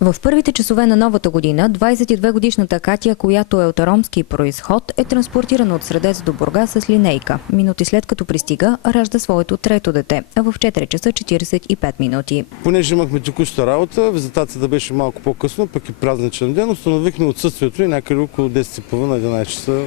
В първите часове на новата година 22-годишната Катя, която е от ромски произход, е транспортирана от Средец до Бургас с линейка. Минути след като пристига, ражда своето трето дете в 4 часа 45 минути. Понеже имахме текуща работа, визитацията беше малко по-късно, пък и празничен ден, установихме отсъствието и някъде около 10:30-11 часа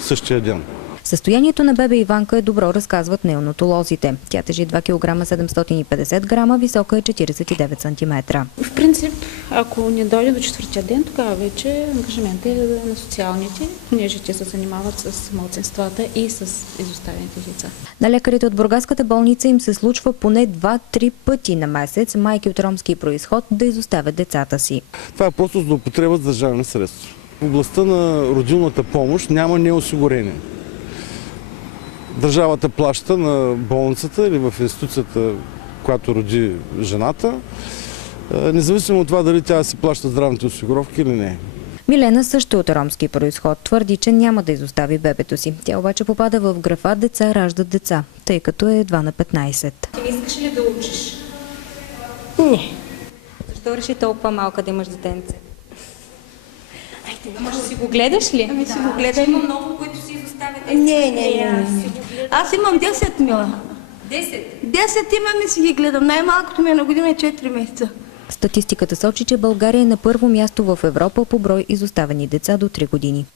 същия ден. Състоянието на бебе Иванка е добро, разказват неонатолозите. Тя тежи 2 кг 750 грама, висока е 49 см. В принцип, ако не дойде до четвъртия ден, тогава вече ангажимент е на социалните, понеже те се занимават с малцинствата и с изоставените деца. На лекарите от бургаската болница им се случва поне 2-3 пъти на месец майки от ромски произход да изоставят децата си. Това е просто злоупотреба с държавни средства. В областта на родилната помощ няма неосигурение. Държавата плаща на болницата или в институцията, която роди жената, независимо от това дали тя си плаща здравните осигуровки или не. Милена също от ромски произход твърди, че няма да изостави бебето си. Тя обаче попада в графа "деца раждат деца", тъй като е едва на 15. Ти не искаш ли да учиш? Не. Защо реши толкова малка да имаш детенце? Може да си го гледаш ли? Ами си го гледам. Има много, които си изоставят. Не. Аз имам 10 мила. 10? 10 имам и си ги гледам. Най-малкото ми е на година 4 месеца. Статистиката сочи, че България е на първо място в Европа по брой изоставени деца до 3 години.